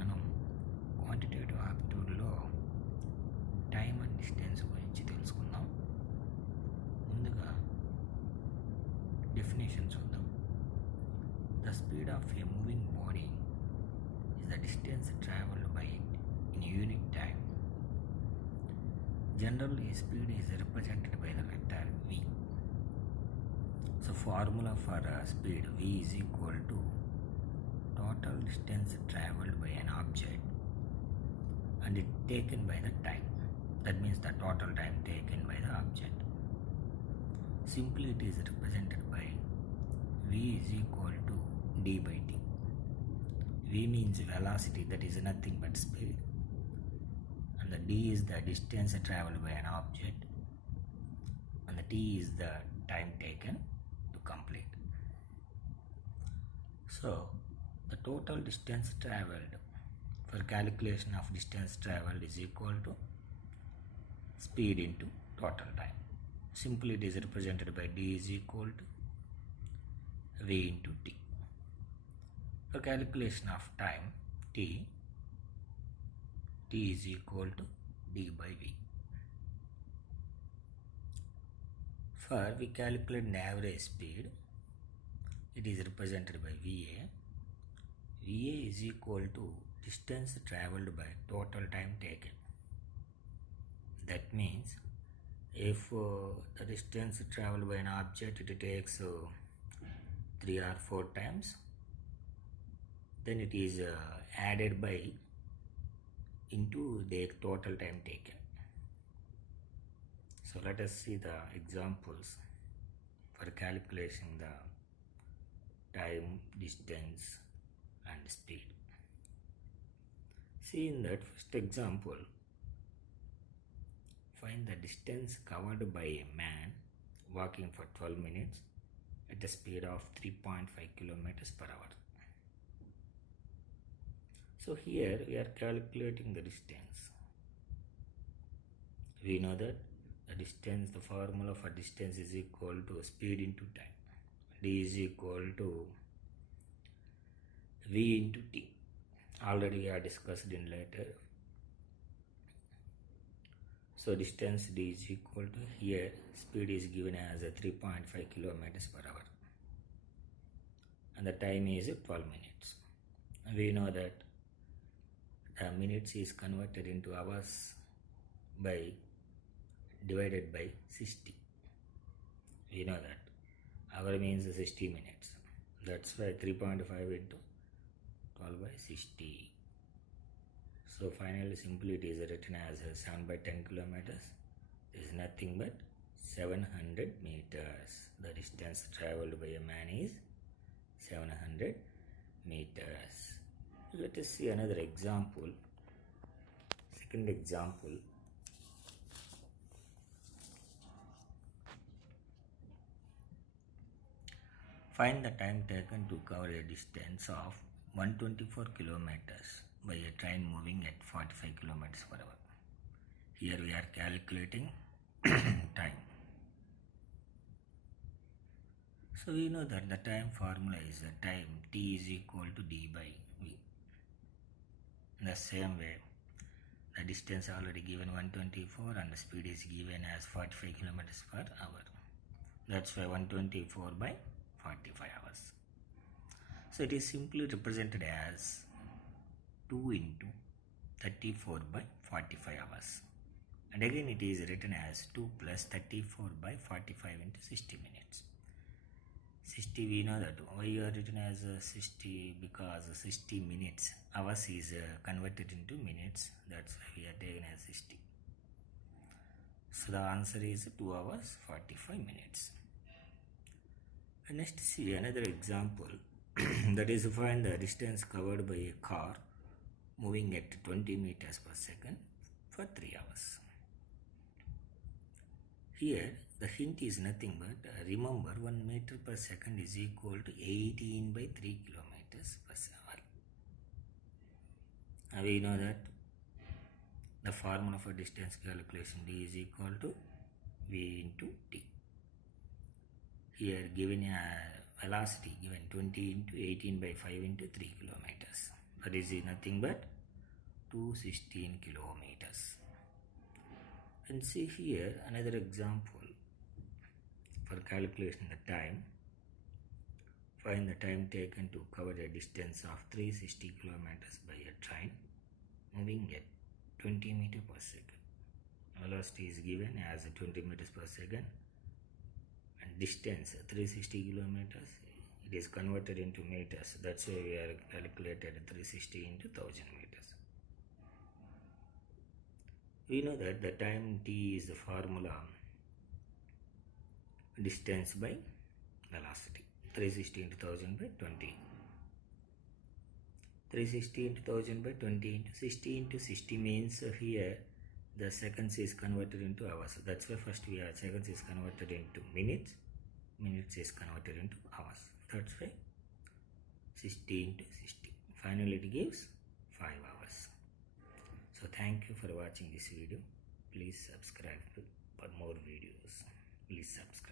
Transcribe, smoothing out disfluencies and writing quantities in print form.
మనం quantitative ఆప్టిట్యూడ్లో time and distance గురించి తెలుసుకుందాం. ముందుగా డెఫినేషన్ చూద్దాం. The speed of A moving body is the distance traveled by it in unit time. Generally, speed is represented by the vector v. So, formula for speed v is equal to total distance traveled by an object and it taken by the time. That means the total time taken by the object. Simply, it is represented by v is equal to d by t. V means velocity, that is nothing but speed, and the d is the distance traveled by an object, and the t is the time taken to complete. So the total distance traveled for calculation of distance traveled is equal to speed into total time. Simply it is represented by d is equal to v into t. For calculation of time t is equal to d by v. For we calculate the average speed, it is represented by va. Va is equal to distance traveled by total time taken. That means if the distance traveled by an object it takes 3 or 4 times, then it is added by into the total time taken. So let us see the examples for calculating the time, distance and speed. See in that first example, find the distance covered by a man walking for 12 minutes at a speed of 3.5 kilometers per hour. So here we are calculating the distance. We know that the distance, the formula for distance is equal to speed into time. D is equal to V into T. Already we are discussed in later. So distance D is equal to, here speed is given as a 3.5 kilometers per hour. And the time is 12 minutes. We know that minutes is converted into hours by divided by 60. We know that hour means 60 minutes. That's why 3.5 into 12 by 60. So finally simply it is written as 7 by 10 kilometers. It is nothing but 700 meters. The distance traveled by a man is 700 meters. Let us see another example. Second example. Find the time taken to cover a distance of 124 kilometers by a train moving at 45 kilometers per hour. Here we are calculating time. So we know that the time formula is the time t is equal to d by v. In the same way, the distance already given 124 and the speed is given as 45 kilometers per hour. That's why 124 by 45 hours. So it is simply represented as 2 into 34 by 45 hours. And again it is written as 2 plus 34 by 45 into 60 minutes. 60 we know that. Why you are written as 60? Because 60 minutes. Hours is converted into minutes. That's why we are taken as 60. So the answer is 2 hours 45 minutes. And next see another example. That is, find the distance covered by a car moving at 20 meters per second for 3 hours. Here the hint is nothing but remember 1 meter per second is equal to 18 by 3 kilometers per hour. Now we know that the formula for distance calculation d is equal to v into t. Here given a velocity given 20 into 18 by 5 into 3 kilometers. that is nothing but 216 kilometers. And see here another example for calculating the time. Find the time taken to cover a distance of 360 kilometers by a train moving at 20 meters per second. Velocity is given as 20 meters per second and distance 360 kilometers. It is converted into meters. That's why we are calculated 360 into 1000 meters. We know that the time t is the formula distance by velocity. 360 into 1000 by 20. 360 into 1000 by 20 into 60 into 60 means here the seconds is converted into hours. That's why first we have seconds is converted into minutes. Minutes is converted into hours. That's why 60 into 60. Finally it gives 5 hours. So thank you for watching this video. Please subscribe for more videos. Please subscribe.